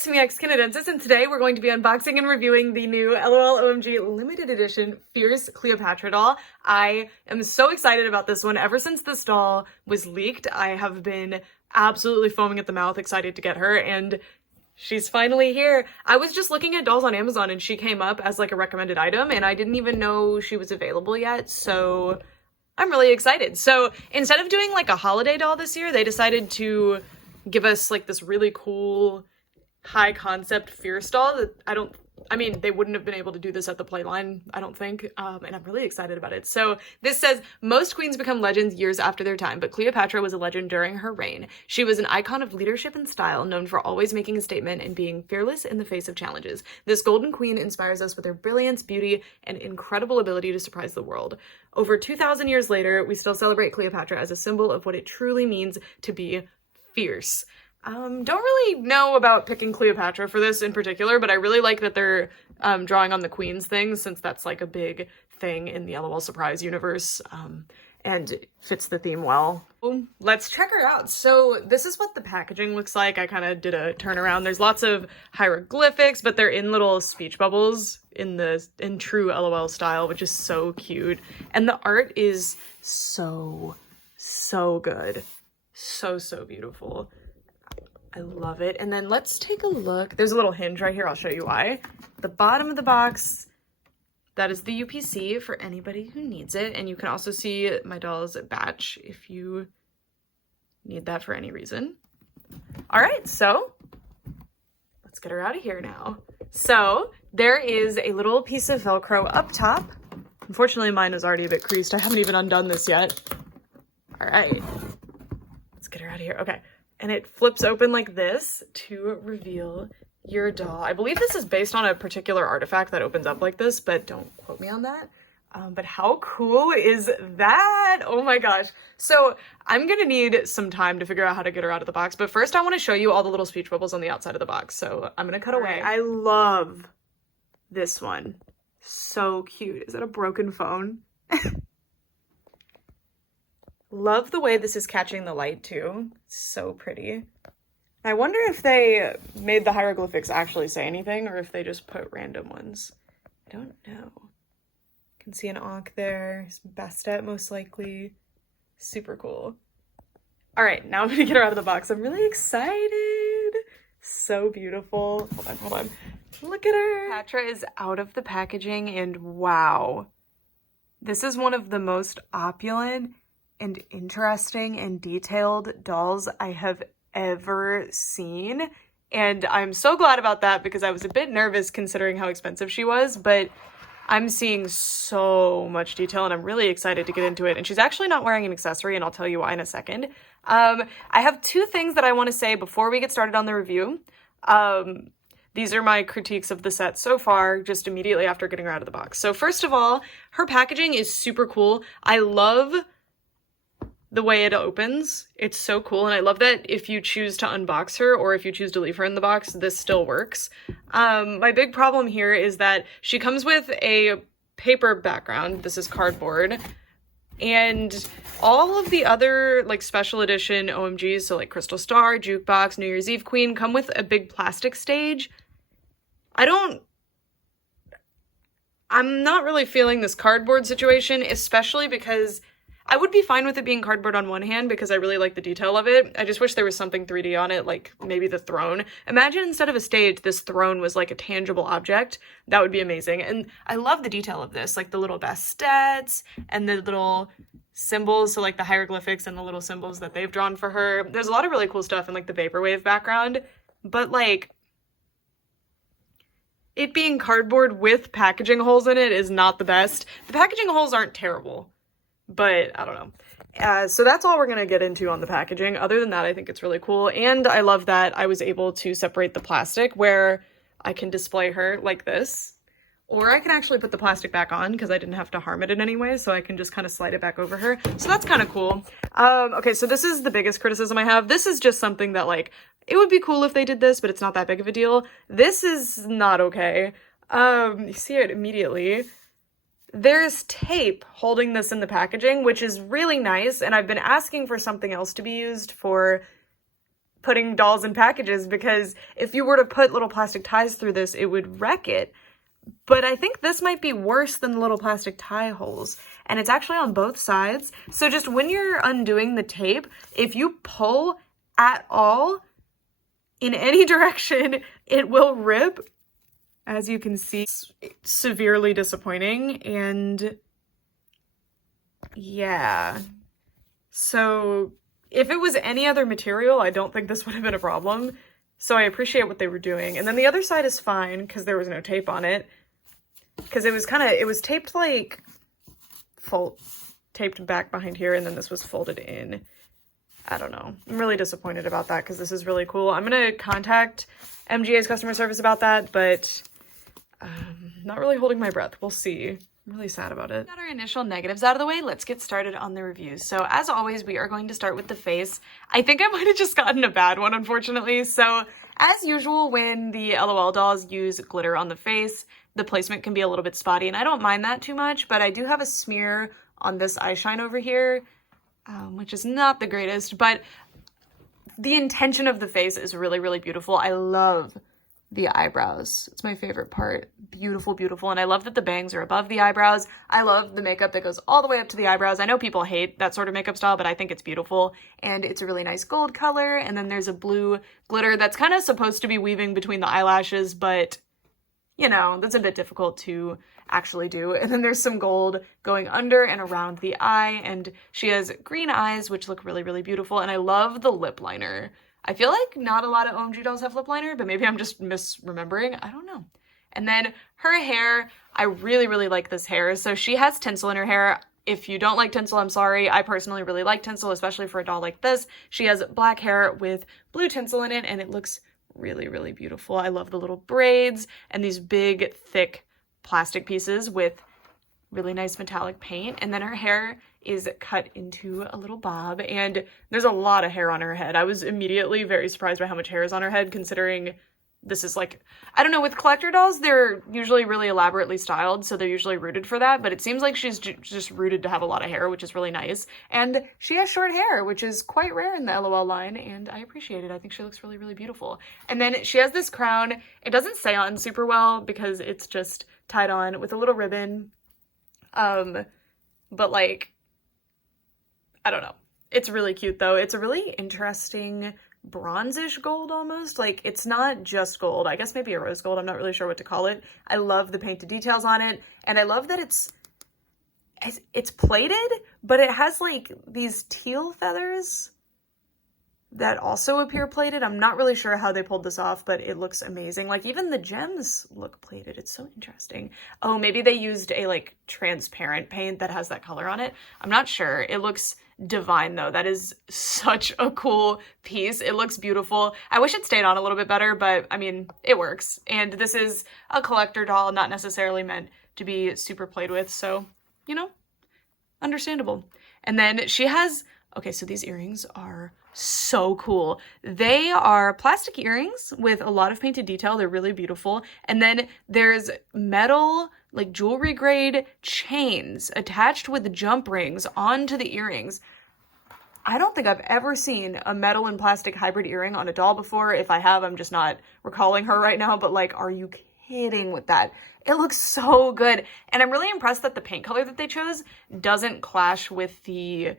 it's me, Canadensis, and today we're going to be unboxing and reviewing the new LOL OMG limited edition Fierce Cleopatra doll. I am so excited about this one. Ever since this doll was leaked, I have been absolutely foaming at the mouth, excited to get her, and she's finally here. I was just looking at dolls on Amazon and she came up as like a recommended item, and I didn't even know she was available yet, so I'm really excited. So instead of doing like a holiday doll this year, they decided to give us like this really cool high concept Fierce doll that they wouldn't have been able to do this at the Playline, I don't think, and I'm really excited about it. So this says, most queens become legends years after their time, but Cleopatra was a legend during her reign. She was an icon of leadership and style, known for always making a statement and being fearless in the face of challenges. This golden queen inspires us with her brilliance, beauty, and incredible ability to surprise the world. Over 2,000 years later, we still celebrate Cleopatra as a symbol of what it truly means to be fierce. Don't really know about picking Cleopatra for this in particular, but I really like that they're drawing on the Queen's thing, since that's like a big thing in the LOL Surprise universe, and fits the theme well. Let's check her out. So this is what the packaging looks like. I kind of did a turnaround. There's lots of hieroglyphics, but they're in little speech bubbles in true LOL style, which is so cute. And the art is so good. So beautiful. I love it. And then let's take a look. There's a little hinge right here. I'll show you why. The bottom of the box, that is the UPC for anybody who needs it. And you can also see my doll's batch if you need that for any reason. All right, so let's get her out of here now. So there is a little piece of Velcro up top. Unfortunately, mine is already a bit creased. I haven't even undone this yet. All right, let's get her out of here. Okay. And it flips open like this to reveal your doll. I believe this is based on a particular artifact that opens up like this, but don't quote me on that. But how cool is that? Oh my gosh. So I'm gonna need some time to figure out how to get her out of the box, but first I wanna show you all the little speech bubbles on the outside of the box. So I'm gonna cut away. I love this one. So cute. Is that a broken phone? Love the way this is catching the light too. So pretty. I wonder if they made the hieroglyphics actually say anything or if they just put random ones. I don't know. Can see an ankh there. Bastet most likely. Super cool. All right, now I'm gonna get her out of the box. I'm really excited. So beautiful. Hold on. Look at her. Cleopatra is out of the packaging and wow. This is one of the most opulent and interesting and detailed dolls I have ever seen. And I'm so glad about that because I was a bit nervous considering how expensive she was, but I'm seeing so much detail and I'm really excited to get into it. And she's actually not wearing an accessory, and I'll tell you why in a second. I have two things that I want to say before we get started on the review. These are my critiques of the set so far, just immediately after getting her out of the box. So first of all, her packaging is super cool. I love the way it opens. It's so cool, and I love that if you choose to unbox her or if you choose to leave her in the box, this still works. My big problem here is that she comes with a paper background. This is cardboard, and all of the other like special edition OMGs, so like Crystal Star, Jukebox, New Year's Eve Queen, come with a big plastic stage. I'm not really feeling this cardboard situation, especially because I would be fine with it being cardboard on one hand because I really like the detail of it. I just wish there was something 3D on it, like maybe the throne. Imagine instead of a stage, this throne was like a tangible object. That would be amazing. And I love the detail of this, like the little bastets and the little symbols, so like the hieroglyphics and the little symbols that they've drawn for her. There's a lot of really cool stuff in like the vaporwave background, but like it being cardboard with packaging holes in it is not the best. The packaging holes aren't terrible, but I don't know. So that's all we're going to get into on the packaging. Other than that, I think it's really cool. And I love that I was able to separate the plastic where I can display her like this. Or I can actually put the plastic back on because I didn't have to harm it in any way. So I can just kind of slide it back over her. So that's kind of cool. Okay, so this is the biggest criticism I have. This is just something that like, it would be cool if they did this, but it's not that big of a deal. This is not okay. You see it immediately. There's tape holding this in the packaging, which is really nice, and I've been asking for something else to be used for putting dolls in packages, because if you were to put little plastic ties through this, it would wreck it. But I think this might be worse than the little plastic tie holes. And it's actually on both sides. So just when you're undoing the tape, if you pull at all in any direction, it will rip. As you can see, it's severely disappointing. And yeah. So if it was any other material, I don't think this would have been a problem. So I appreciate what they were doing. And then the other side is fine because there was no tape on it. Because it was taped like, taped back behind here, and then this was folded in. I don't know. I'm really disappointed about that because this is really cool. I'm going to contact MGA's customer service about that, but not really holding my breath. We'll see. I'm really sad about it. Got our initial negatives out of the way. Let's get started on the reviews. So as always, we are going to start with the face. I think I might have just gotten a bad one, unfortunately. So as usual, when the LOL dolls use glitter on the face, the placement can be a little bit spotty, and I don't mind that too much, but I do have a smear on this eye shine over here, which is not the greatest, but the intention of the face is really, really beautiful. I love the eyebrows. It's my favorite part. Beautiful, beautiful. And I love that the bangs are above the eyebrows. I love the makeup that goes all the way up to the eyebrows. I know people hate that sort of makeup style, but I think it's beautiful. And it's a really nice gold color. And then there's a blue glitter that's kind of supposed to be weaving between the eyelashes, but you know, that's a bit difficult to actually do. And then there's some gold going under and around the eye, and she has green eyes, which look really, really beautiful. And I love the lip liner. I feel like not a lot of OMG dolls have lip liner, but maybe I'm just misremembering. I don't know. And then her hair, I really, really like this hair. So she has tinsel in her hair. If you don't like tinsel, I'm sorry. I personally really like tinsel, especially for a doll like this. She has black hair with blue tinsel in it, and it looks really, really beautiful. I love the little braids and these big, thick plastic pieces with really nice metallic paint. And then her hair is cut into a little bob, and there's a lot of hair on her head. I was immediately very surprised by how much hair is on her head, considering this is like, I don't know, with collector dolls, they're usually really elaborately styled, so they're usually rooted for that, but it seems like she's just rooted to have a lot of hair, which is really nice. And she has short hair, which is quite rare in the LOL line, and I appreciate it. I think she looks really, really beautiful. And then she has this crown. It doesn't stay on super well because it's just tied on with a little ribbon. But like, I don't know. It's really cute though. It's a really interesting bronzish gold almost. Like, it's not just gold. I guess maybe a rose gold. I'm not really sure what to call it. I love the painted details on it, and I love that it's plated, but it has like these teal feathers that also appear plated. I'm not really sure how they pulled this off, but it looks amazing. Like, even the gems look plated. It's so interesting. Oh, maybe they used a like transparent paint that has that color on it. I'm not sure. It looks divine though. That is such a cool piece. It looks beautiful. I wish it stayed on a little bit better, but I mean, it works. And this is a collector doll, not necessarily meant to be super played with. So, you know, understandable. And then she has, okay, so these earrings are so cool. They are plastic earrings with a lot of painted detail. They're really beautiful. And then there's metal, like jewelry grade chains attached with jump rings onto the earrings. I don't think I've ever seen a metal and plastic hybrid earring on a doll before. If I have, I'm just not recalling her right now, but like, are you kidding with that? It looks so good. And I'm really impressed that the paint color that they chose doesn't clash with the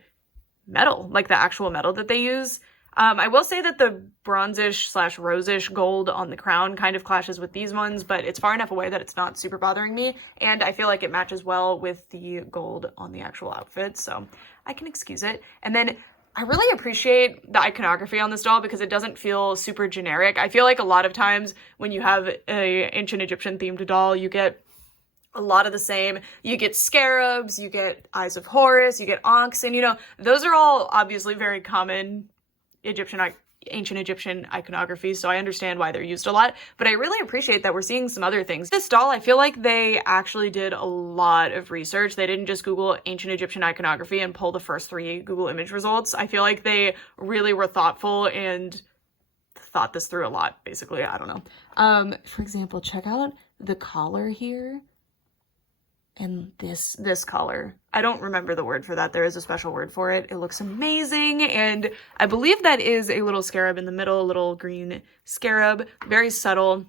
metal, like the actual metal that they use. I will say that the bronzish / rosish gold on the crown kind of clashes with these ones, but it's far enough away that it's not super bothering me, and I feel like it matches well with the gold on the actual outfit, so I can excuse it. And then I really appreciate the iconography on this doll because it doesn't feel super generic. I feel like a lot of times when you have a ancient Egyptian themed doll, you get a lot of the same. You get scarabs, you get eyes of Horus, you get Ankhs, and you know, those are all obviously very common ancient Egyptian iconography, so I understand why they're used a lot, but I really appreciate that we're seeing some other things. This doll, I feel like they actually did a lot of research. They didn't just Google ancient Egyptian iconography and pull the first 3 Google image results. I feel like they really were thoughtful and thought this through a lot, basically. I don't know. For example, check out the collar here. And this color. I don't remember the word for that. There is a special word for it. It looks amazing. And I believe that is a little scarab in the middle, a little green scarab, very subtle,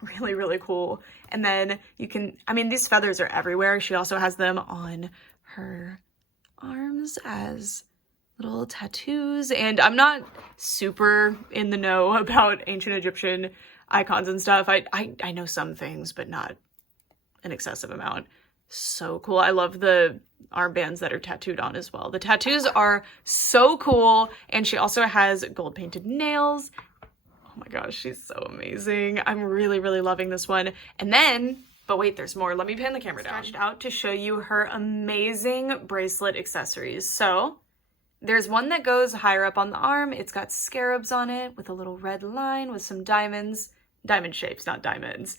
really, really cool. And then you can, I mean, these feathers are everywhere. She also has them on her arms as little tattoos. And I'm not super in the know about ancient Egyptian icons and stuff. I know some things, but not an excessive amount. So cool. I love the armbands that are tattooed on as well. The tattoos are so cool. And she also has gold painted nails. Oh my gosh, she's so amazing. I'm really, really loving this one. And then, but wait, there's more. Let me pan the camera down. Stretched out to show you her amazing bracelet accessories. So there's one that goes higher up on the arm. It's got scarabs on it with a little red line with some diamonds. Diamond shapes, not diamonds.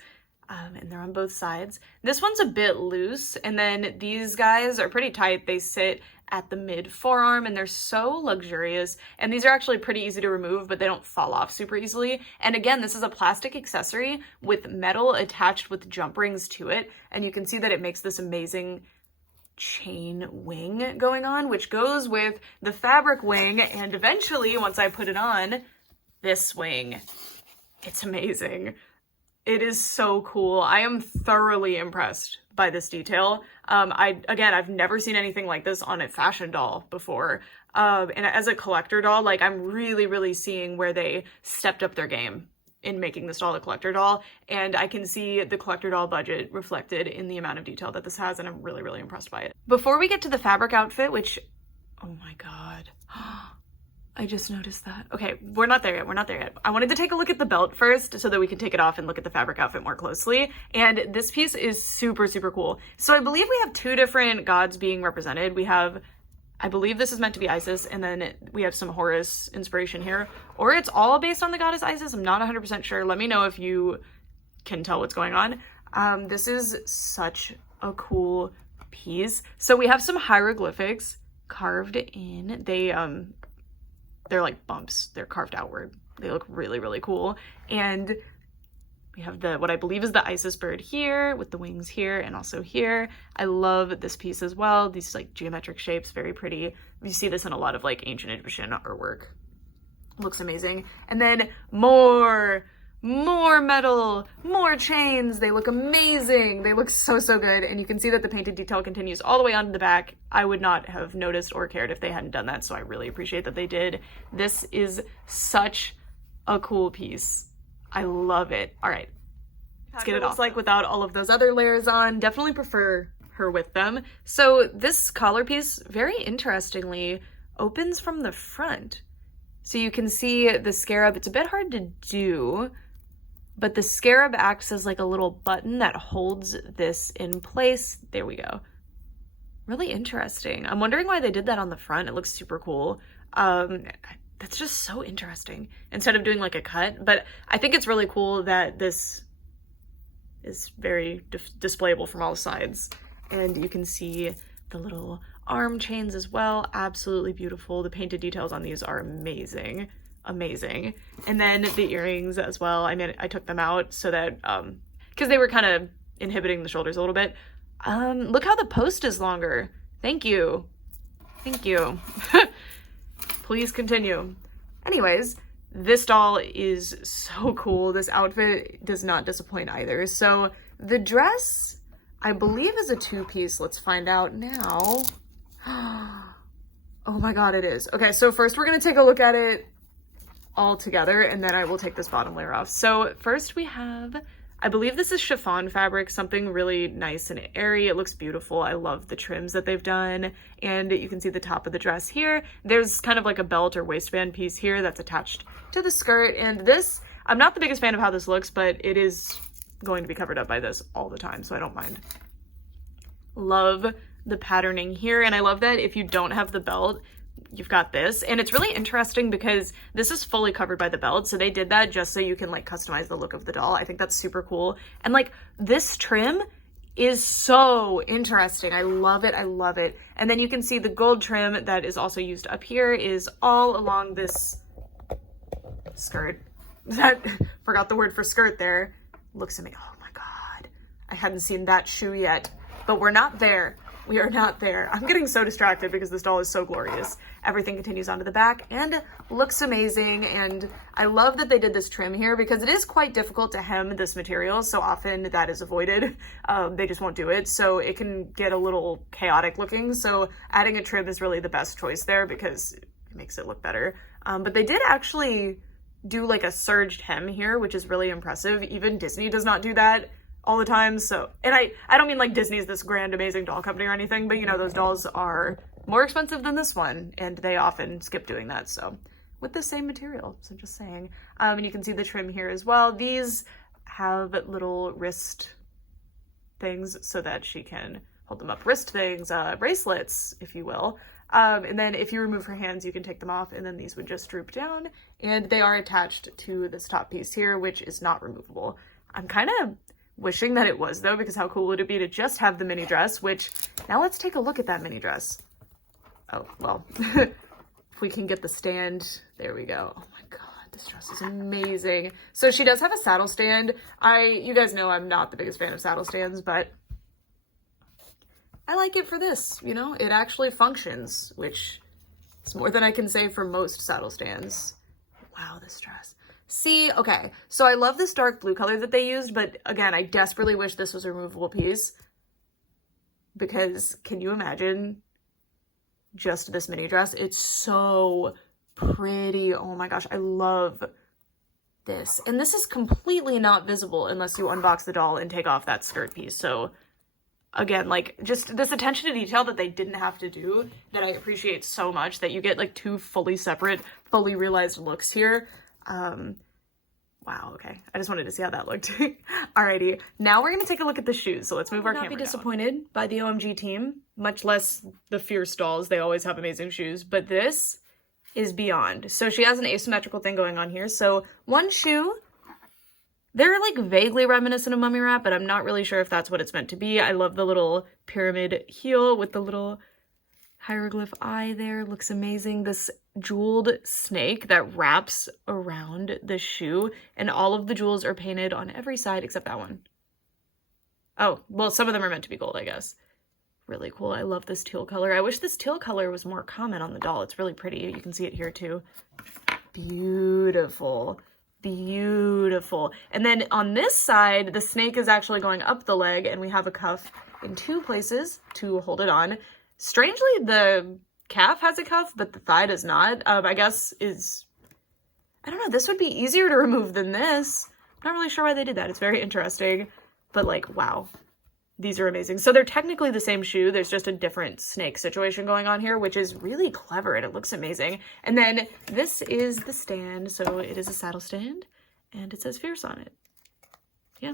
And they're on both sides. This one's a bit loose, and then these guys are pretty tight. They sit at the mid forearm, and they're so luxurious. And these are actually pretty easy to remove, but they don't fall off super easily. And again, this is a plastic accessory with metal attached with jump rings to it. And you can see that it makes this amazing chain wing going on, which goes with the fabric wing. And eventually, once I put it on, this wing, it's amazing. It is so cool. I am thoroughly impressed by this detail. I've never seen anything like this on a fashion doll before. And as a collector doll, like, I'm really, really seeing where they stepped up their game in making this doll a collector doll. And I can see the collector doll budget reflected in the amount of detail that this has, and I'm really, really impressed by it. Before we get to the fabric outfit, which, oh my God. I just noticed that. Okay, we're not there yet. We're not there yet. I wanted to take a look at the belt first so that we can take it off and look at the fabric outfit more closely. And this piece is super, super cool. So I believe we have two different gods being represented. We have, I believe this is meant to be Isis, and then we have some Horus inspiration here. Or it's all based on the goddess Isis. I'm not 100% sure. Let me know if you can tell what's going on. This is such a cool piece. So we have some hieroglyphics carved in. They're like bumps. They're carved outward. They look really, really cool. And we have what I believe is the Isis bird here with the wings here and also here. I love this piece as well. These like geometric shapes, very pretty. You see this in a lot of like ancient Egyptian artwork. Looks amazing. And then more metal, more chains. They look amazing. They look so, so good. And you can see that the painted detail continues all the way onto the back. I would not have noticed or cared if they hadn't done that, so I really appreciate that they did. This is such a cool piece. I love it. All right, let's get it off. Like without all of those other layers on, definitely prefer her with them. So this collar piece, very interestingly, opens from the front. So you can see the scarab. It's a bit hard to do, but the scarab acts as like a little button that holds this in place. There we go. Really interesting. I'm wondering why they did that on the front. It looks super cool. That's just so interesting. Instead of doing like a cut, but I think it's really cool that this is very displayable from all sides. And you can see the little arm chains as well. Absolutely beautiful. The painted details on these are amazing. Amazing. And then the earrings as well. I mean, I took them out so that, because they were kind of inhibiting the shoulders a little bit. Look how the post is longer. Thank you. Thank you. Please continue. Anyways, this doll is so cool. This outfit does not disappoint either. So the dress, I believe, is a two-piece. Let's find out now. Oh my God, it is. Okay, so first we're gonna take a look at it all together, and then I will take this bottom layer off. So first we have, I believe this is chiffon fabric, something really nice and airy. It looks beautiful. I love the trims that they've done. And you can see the top of the dress here. There's kind of like a belt or waistband piece here that's attached to the skirt. And this, I'm not the biggest fan of how this looks, but it is going to be covered up by this all the time, so I don't mind. Love the patterning here. And I love that if you don't have the belt, you've got this. And it's really interesting because this is fully covered by the belt. So they did that just so you can like customize the look of the doll. I think that's super cool. And like this trim is so interesting. I love it. I love it. And then you can see the gold trim that is also used up here is all along this skirt. Forgot the word for skirt there. Looks amazing. Oh my God. I hadn't seen that shoe yet. but we're not there. We are not there. I'm getting so distracted because this doll is so glorious. Everything continues onto the back and looks amazing. And I love that they did this trim here because it is quite difficult to hem this material. So often that is avoided. They just won't do it. So it can get a little chaotic looking. So adding a trim is really the best choice there because it makes it look better. But they did actually do like a surged hem here, which is really impressive. Even Disney does not do that all the time. So, and I don't mean like Disney's this grand, amazing doll company or anything, but you know, those dolls are more expensive than this one and they often skip doing that. So with the same material, so just saying. And you can see the trim here as well. These have little wrist things so that she can hold them up. Wrist things, bracelets, if you will. And then if you remove her hands, you can take them off and then these would just droop down and they are attached to this top piece here, which is not removable. I'm kind of wishing that it was though, because how cool would it be to just have the mini dress, which now let's take a look at that mini dress. Oh, well, if we can get the stand, there we go. Oh my God, this dress is amazing. So she does have a saddle stand. You guys know I'm not the biggest fan of saddle stands, but I like it for this, you know, it actually functions, which is more than I can say for most saddle stands. Wow, this dress. See, okay, so I love this dark blue color that they used, but again, I desperately wish this was a removable piece because can you imagine just this mini dress? It's so pretty. Oh my gosh, I love this. And this is completely not visible unless you unbox the doll and take off that skirt piece. So again, like just this attention to detail that they didn't have to do that I appreciate so much, that you get like two fully separate, fully realized looks here. Wow, okay. I just wanted to see how that looked. Alrighty, now we're gonna take a look at the shoes. So let's move our camera down. I would not be disappointed by the OMG team, much less the Fierce dolls. They always have amazing shoes, but this is beyond. So she has an asymmetrical thing going on here. So one shoe, they're like vaguely reminiscent of Mummy Wrap, but I'm not really sure if that's what it's meant to be. I love the little pyramid heel with the little hieroglyph eye there. Looks amazing. This jeweled snake that wraps around the shoe, and all of the jewels are painted on every side except that one. Oh, well, some of them are meant to be gold, I guess. Really cool. I love this teal color. I wish this teal color was more common on the doll. It's really pretty. You can see it here too. Beautiful. Beautiful. And then on this side, the snake is actually going up the leg, and we have a cuff in two places to hold it on. Strangely, the calf has a cuff, but the thigh does not. I guess I don't know, this would be easier to remove than this. I'm not really sure why they did that. It's very interesting, but like, wow, these are amazing. So they're technically the same shoe. There's just a different snake situation going on here, which is really clever and it looks amazing. And then this is the stand. So it is a saddle stand and it says Fierce on it. Yeah,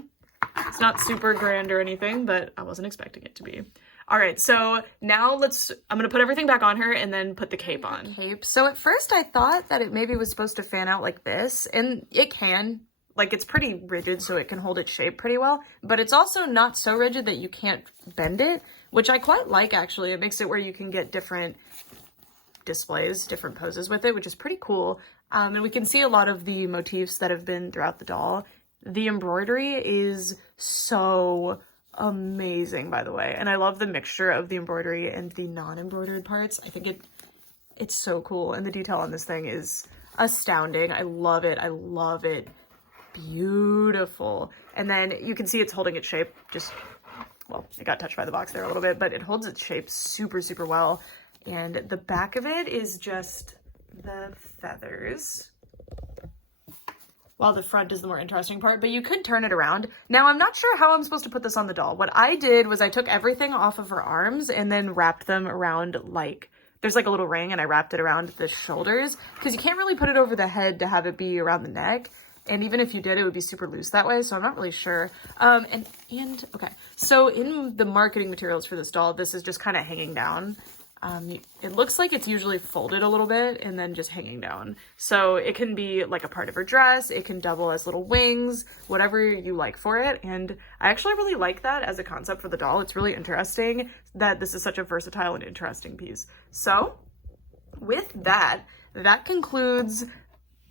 it's not super grand or anything, but I wasn't expecting it to be. All right, so now I'm gonna put everything back on her and then put the cape on. So at first I thought that it maybe was supposed to fan out like this, and it can. Like, it's pretty rigid, so it can hold its shape pretty well, but it's also not so rigid that you can't bend it, which I quite like, actually. It makes it where you can get different displays, different poses with it, which is pretty cool. And we can see a lot of the motifs that have been throughout the doll. The embroidery is so amazing, by the way, and I love the mixture of the embroidery and the non-embroidered parts. I think it's so cool, and the detail on this thing is astounding. I love it. I love it. Beautiful. And then you can see it's holding its shape. Well, it got touched by the box there a little bit, but it holds its shape super, super well. And the back of it is just the feathers, while the front is the more interesting part, but you could turn it around. Now, I'm not sure how I'm supposed to put this on the doll. What I did was I took everything off of her arms and then wrapped them around, like, there's like a little ring, and I wrapped it around the shoulders because you can't really put it over the head to have it be around the neck. And even if you did, it would be super loose that way. So I'm not really sure. Okay. So in the marketing materials for this doll, this is just kind of hanging down. It looks like it's usually folded a little bit and then just hanging down. So it can be like a part of her dress. It can double as little wings, whatever you like for it. And I actually really like that as a concept for the doll. It's really interesting that this is such a versatile and interesting piece. So with that, that concludes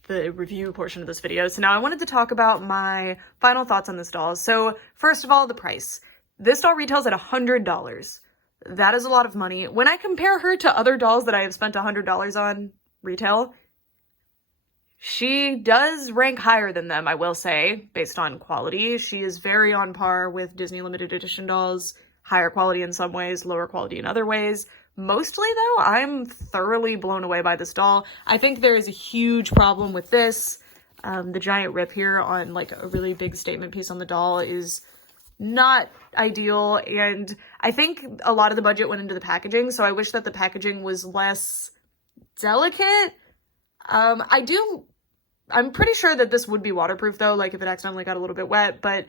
the review portion of this video. So now I wanted to talk about my final thoughts on this doll. So first of all, the price. This doll retails at $100. That is a lot of money. When I compare her to other dolls that I have spent $100 on retail, she does rank higher than them, I will say, based on quality. She is very on par with Disney limited edition dolls, higher quality in some ways, lower quality in other ways. Mostly, though, I'm thoroughly blown away by this doll. I think there is a huge problem with this. The giant rip here on like a really big statement piece on the doll is not ideal, and I think a lot of the budget went into the packaging, so I wish that the packaging was less delicate. I'm pretty sure that this would be waterproof though, like if it accidentally got a little bit wet, but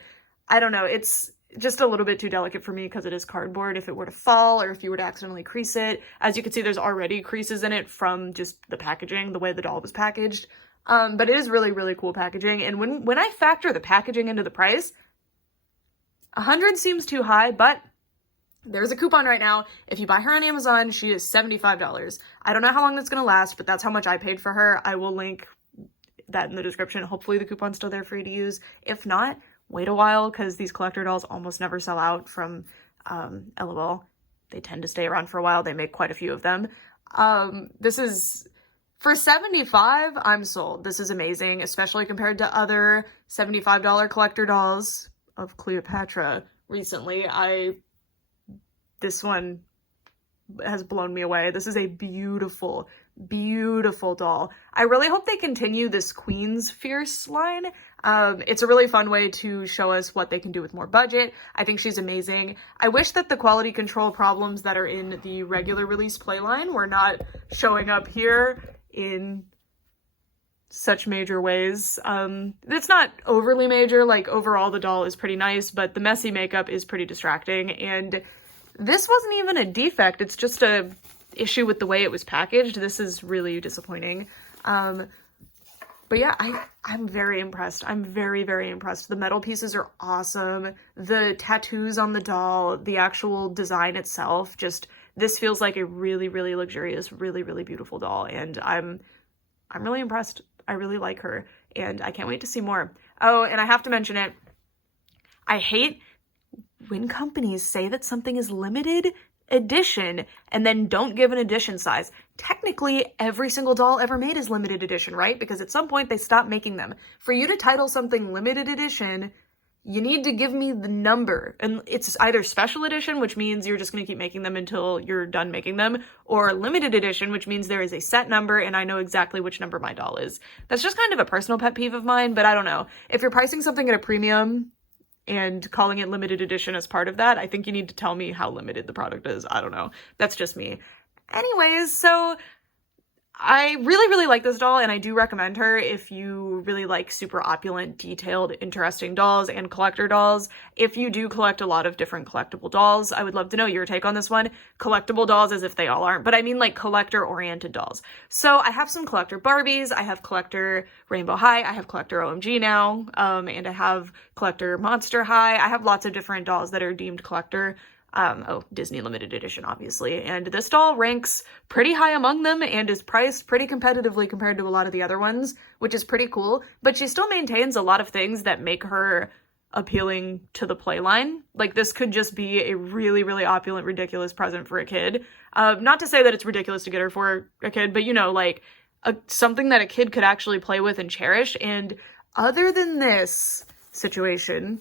I don't know, it's just a little bit too delicate for me because it is cardboard. If it were to fall or if you were to accidentally crease it, as you can see, there's already creases in it from just the packaging, the way the doll was packaged. But it is really, really cool packaging, and when I factor the packaging into the price, 100 seems too high, but there's a coupon right now. If you buy her on Amazon, she is $75. I don't know how long that's going to last, but that's how much I paid for her. I will link that in the description. Hopefully the coupon's still there for you to use. If not, wait a while, because these collector dolls almost never sell out from LOL. They tend to stay around for a while. They make quite a few of them. This is... For $75, I'm sold. This is amazing, especially compared to other $75 collector dolls of Cleopatra recently. This one has blown me away. This is a beautiful, beautiful doll. I really hope they continue this Queen's Fierce line. It's a really fun way to show us what they can do with more budget. I think she's amazing. I wish that the quality control problems that are in the regular release playline were not showing up here in such major ways. It's not overly major, like overall the doll is pretty nice, but the messy makeup is pretty distracting, and this wasn't even a defect, it's just a issue with the way it was packaged. This is really disappointing. But yeah, I'm very impressed. I'm very, very impressed. The metal pieces are awesome. The tattoos on the doll, the actual design itself, just, this feels like a really, really luxurious, really, really beautiful doll, and I'm really impressed. I really like her, and I can't wait to see more. Oh, and I have to mention it. I hate when companies say that something is limited edition and then don't give an edition size. Technically, every single doll ever made is limited edition, right? Because at some point they stopped making them. For you to title something limited edition, you need to give me the number, and it's either special edition, which means you're just going to keep making them until you're done making them, or limited edition, which means there is a set number and I know exactly which number my doll is. That's just kind of a personal pet peeve of mine, but I don't know. If you're pricing something at a premium and calling it limited edition as part of that, I think you need to tell me how limited the product is. I don't know. That's just me. Anyways, so I really, really like this doll, and I do recommend her if you really like super opulent, detailed, interesting dolls and collector dolls. If you do collect a lot of different collectible dolls, I would love to know your take on this one. Collectible dolls as if they all aren't, but I mean like collector-oriented dolls. So I have some collector Barbies, I have collector Rainbow High, I have collector OMG now, and I have collector Monster High. I have lots of different dolls that are deemed collector. Disney limited edition, obviously. And this doll ranks pretty high among them and is priced pretty competitively compared to a lot of the other ones, which is pretty cool. But she still maintains a lot of things that make her appealing to the playline. Like, this could just be a really, really opulent, ridiculous present for a kid. Not to say that it's ridiculous to get her for a kid, but, you know, like, something that a kid could actually play with and cherish. And other than this situation,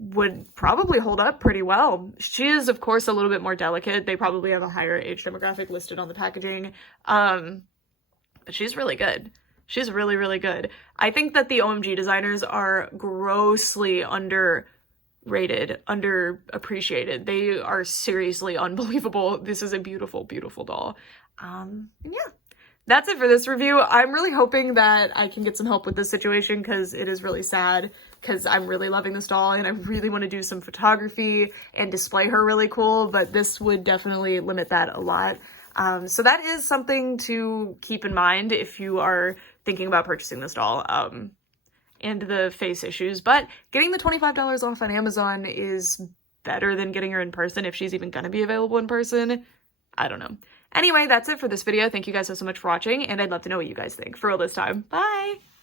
would probably hold up pretty well. She is, of course, a little bit more delicate. They probably have a higher age demographic listed on the packaging. But she's really good. She's really, really good. I think that the OMG designers are grossly underrated, underappreciated. They are seriously unbelievable. This is a beautiful, beautiful doll. And yeah. That's it for this review. I'm really hoping that I can get some help with this situation because it is really sad, because I'm really loving this doll and I really want to do some photography and display her really cool, but this would definitely limit that a lot. So that is something to keep in mind if you are thinking about purchasing this doll, and the face issues. But getting the $25 off on Amazon is better than getting her in person if she's even going to be available in person. I don't know. Anyway, that's it for this video. Thank you guys so much for watching, and I'd love to know what you guys think. For real this time. Bye!